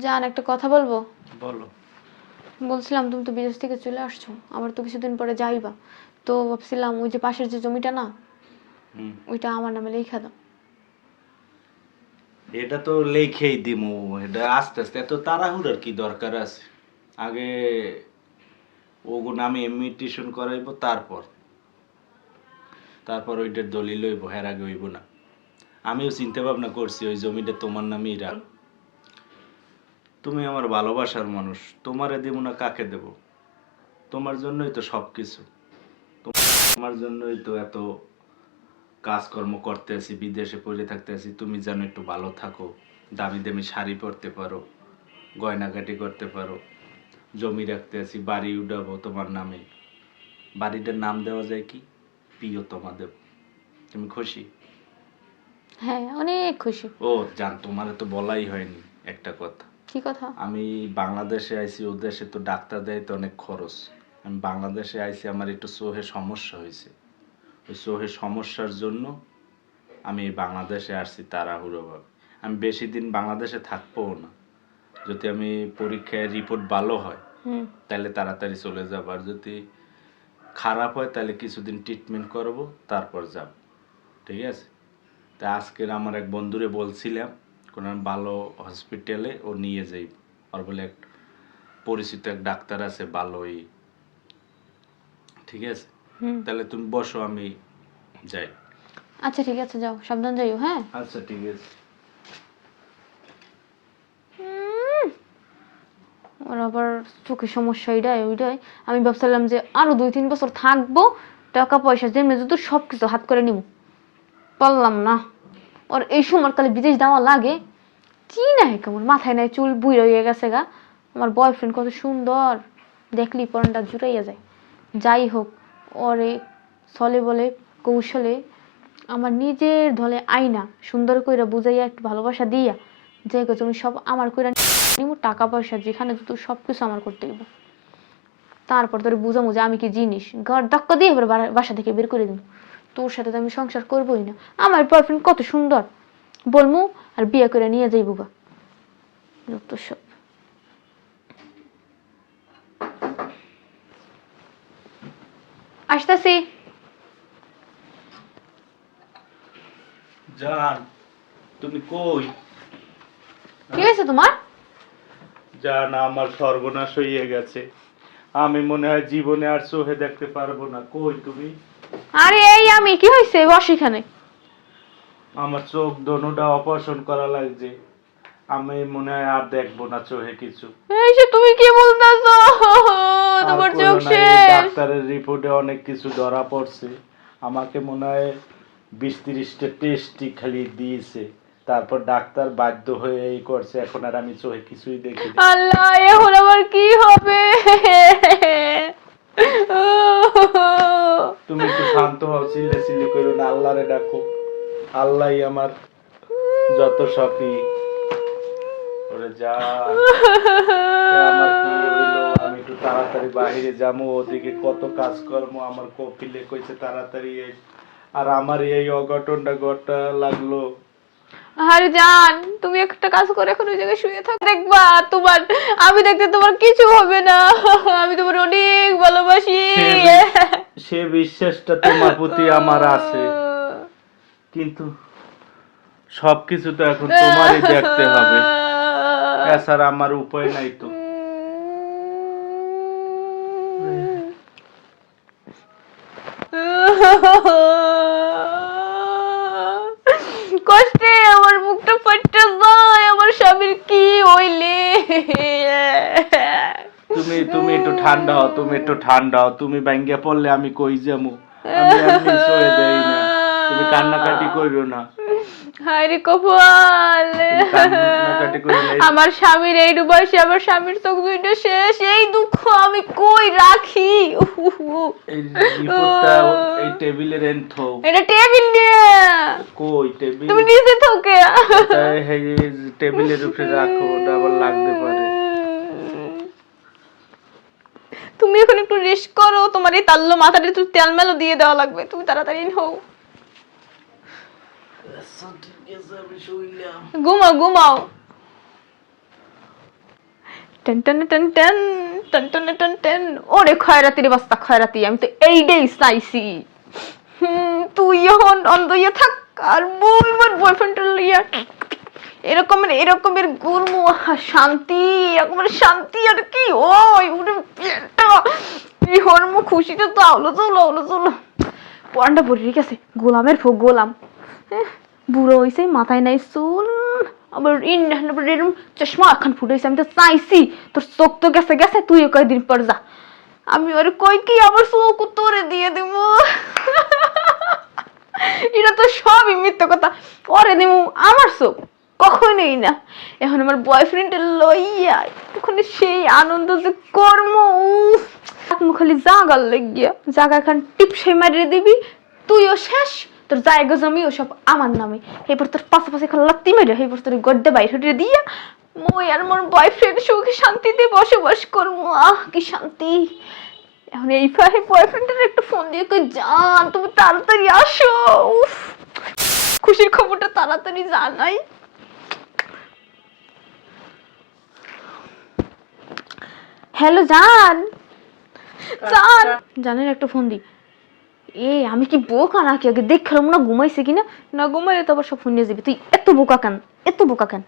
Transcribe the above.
জান একটা কথা বলব? বলো। বলছিলাম তুমি তো বিদেশ থেকে চলে আসছো আবার তো কিছুদিন পরে যাইবা। তো ভাবছিলাম ওই যে পাশের যে জমিটা না ওইটা আমার নামে লেখা দাও। এটা তো লেখেই দিমু এটা আস্তে আস্তে। এত তাড়াহুড়ার কি দরকার আছে? আগে ওগুন আমি ইমিটেশন করাইবো তারপর। তারপর ওইটার দলিল হইব হের আগে হইব না। আমিও চিন্তা ভাবনা করছি ওই জমিটা তোমার নামেই রাখ। তুমি আমার ভালোবাসার মানুষ তোমারে দেবো না কাকে দেব? তোমার জন্যই তো সব কিছু তোমার জন্যই তো এত কাজকর্ম করতে আছি বিদেশে পড়ে থাকতে আছি তুমি যেন একটু ভালো থাকো দামি দামি শাড়ি পরতে পারো গয়নাগাটি করতে পারো জমি রাখতে আছি বাড়ি উঠাবো তোমার নামে। বাড়িটার নাম দেওয়া যায় কি? প্রিয়তমা তোমাদের তুমি খুশি? হ্যাঁ অনেক খুশি। ও জান তোমার তো বলাই হয়নি একটা কথা। কি কথা? আমি বাংলাদেশে আইছি ও দেশে তো ডাক্তার দেয় তো অনেক খরচ। আমি বাংলাদেশে আইছি আমার একটু চোখে সমস্যা হয়েছে ওই চোখে সমস্যার জন্য আমি বাংলাদেশে আসছি তাড়াহুড়োভাবে। আমি বেশি দিন বাংলাদেশে থাকব না। যদি আমি পরীক্ষায় রিপোর্ট ভালো হয় তাহলে তাড়াতাড়ি চলে যাব। আর যদি খারাপ হয় তাহলে কিছুদিন ট্রিটমেন্ট করব তারপর যাব। ঠিক আছে? তা আজকের আমার এক বন্ধুরে বলছিলাম কোনো ভালো হসপিটালে ও নিয়ে যাই। আর বলে এক পরিচিত এক ডাক্তার আছে ভালোই। ঠিক আছে? তাহলে তুমি বসো আমি যাই। আচ্ছা ঠিক আছে যাও। সাবধান যাইও হ্যাঁ? আচ্ছা ঠিক আছে। ওর আবার চোখের সমস্যা এটাই ওইটাই। আমি ভাবছিলাম যে আরও দুই তিন বছর থাকব টাকা পয়সা যেমনি যদি সব কিছু হাত করে নিব। পারলাম না। ওর এই সময় কালে বিদেশ দেওয়া লাগে? কি না কেমন? মাথায় নাই চুল বুই রয়ে গেছে গা। আমার বয়ফ্রেন্ড কত সুন্দর। দেখলি পরনটা জুড়াইয়া যায়। যাই হোক, ওরে চলে বলে, কৌশলে আমার নিজের ধলে আইনা সুন্দর কইরা বুঝাইয়া একটু ভালোবাসা দিয়া যে তুমি সব আমার কইরা নিমু টাকা পয়সা যেখানে তুই সব কিছু আমার করতে দিব তারপর তোর বুঝামু যে আমি কি জিনিস। গাড় ধাক্কা দিয়ে এবার বাসা থেকে বের করে দিব তোর সাথে তো আমি সংসার করবোই না। আমার বয়ফ্রেন্ড কত সুন্দর। বলমু আর বিয়ে করে নিয়ে যাইব গা। যত সব। আসতেছি। জান তুমি কই? কি হয়েছে তোমার? জান আমার সর্বনাশ হয়ে গেছে। আমি মনে হয় জীবনে আর চোখে দেখতে পারব না। কই তুমি? আরে এই আমি কি হয়েছে বস এখানে। আমার চোখ দোনোটা অপারেশন করা লাগছে। আমি মনে হয় আর দেখব না চোখে কিছু। এই যে তুমি কি বলতেছো? তোমার চোখ শেষ। ডাক্তারের রিপোর্টে অনেক কিছু ধরা পড়ছে। আমাকে মনে হয় বিশ তিরিশটা টেস্টই খালি দিয়েছে। তারপর ডাক্তার বাধ্য হয়ে এই করছে। এখন আর আমি চোখে কিছুই দেখি। আল্লাহ এখন আমার কি হবে তুমি একটু শান্ত হও চিল্লে চিল্লে করো না, আল্লাহরে ডাকো। আল্লাহই আমার যত সবই ওরে যা আমার কি হইল? আমি একটু তাড়াতাড়ি বাহিরে যাব ওদিকে কত কাজকর্ম আমার কপিলে কইছে তাড়াতাড়ি আর আমার এই অঘটনটা ঘটা লাগল। আরে জান তুমি একটা কাজ করে এখন ওই জায়গায় শুয়ে থাকো। দেখবা তোমার আমি দেখতে তোমার কিছু হবে না। আমি তোমার অনেক ভালোবাসি। সে- বিশ্বাসটা তোমার প্রতি আমার আছে। কিন্তু সবকিছু তো এখন তোমারই দেখতে হবে। এছাড়া আমার উপায় নাই তো কষ্টে আমার মুখটা ফাটতে যায় আমার স্বামীর কি হইলে তুমি তুমি একটু ঠান্ডা হও তুমি একটু ঠান্ডা হও। তুমি ব্যাঙ্গে পড়লে আমি কই যাব? আমি এমনি সয়ে দেই না। তুমি কান্নাকাটি কইরো না। হায়রে কপাল। আমার স্বামীর এই বয়সে আমার স্বামীর চোখ দুইটা শেষ। এই দুঃখ আমি কই রাখি। এই টেবিলের থো এটা টেবিল কই টেবিল? তুমি নিচে থোকে। টেবিলের উপরে রাখো, ওটা আবার লাগতে পারে। তুমি এখন একটু রেস্ট করো, তোমার এই তাল্লো মাথাটা একটু তেল মেলো দিয়ে দেওয়া লাগবে, তুমি তাড়াতাড়ি হও ঘুমাও ঘুমাও। Ten ten ten ten ten ten ten ten. ওরে খয়রাতির খয়রাতি, আমি তো এইটাই চাইছি তুই এখন অন্ধ থাক। বই আমার বয়ফ্রেন্ড লইয়া এরকমের এরকমের গুরমু, শান্তি, এরকমের শান্তি, আর কি? ওই উঠে পেটটা এই হরমু খুশিতে তো আউলো চলো আউলো চলো পরানটা পরে ঠিক আছে? গোলামের ফোক গোলাম। বুড়ো হয়েছে মাথায় নাই চুল। আবার ইন্ডিয়ান এরকম চশমা এখন ফুটাইছে আমি তো চাইছি, তোর চোখ তো গেছে গেছে, তুইও কয়েকদিন পর যা। আমি ওরে কই কি আমার চোখ তোরে দিয়ে দেবো এটা তো সবই মিথ্যা কথা। ওরে দেবো আমার চোখ, কখনোই না। এখন আমার বয়ফ্রেন্ডে লইয়া ওখানে সেই আনন্দ যে কর্ম। খালি জাগার লেগিয়া জাগা খান টিপসে মারিয়ে দিবি, তুইও শেষ, তোর জায়গা জমি সব আমার নামে। এরপর তোর পাশাপাশি খালি লাত্তি মেরে এরপর তোর গড্ডে বাইর হটে দিয়া মই আর মোর বয়ফ্রেন্ড সুখে শান্তিতে বসবাস করব আহ, কি শান্তি। এখন এই ফাহে বয়ফ্রেন্ডের একটা ফোন দিয়ে কই, জান, তুমি তাড়াতাড়ি আসো। খুশির খবরটা তাড়াতাড়ি জানাই। হ্যালো জান। জান। জানের একটা ফোন দি। এ, আমি কি বোকা নাকি? আগে দেখলাম না, ঘুমাইছে কিনা? না ঘুমাইলে তো আবার সব ফোন নিয়ে যাবি। তুই এত বোকা কেন? এত বোকা কেন?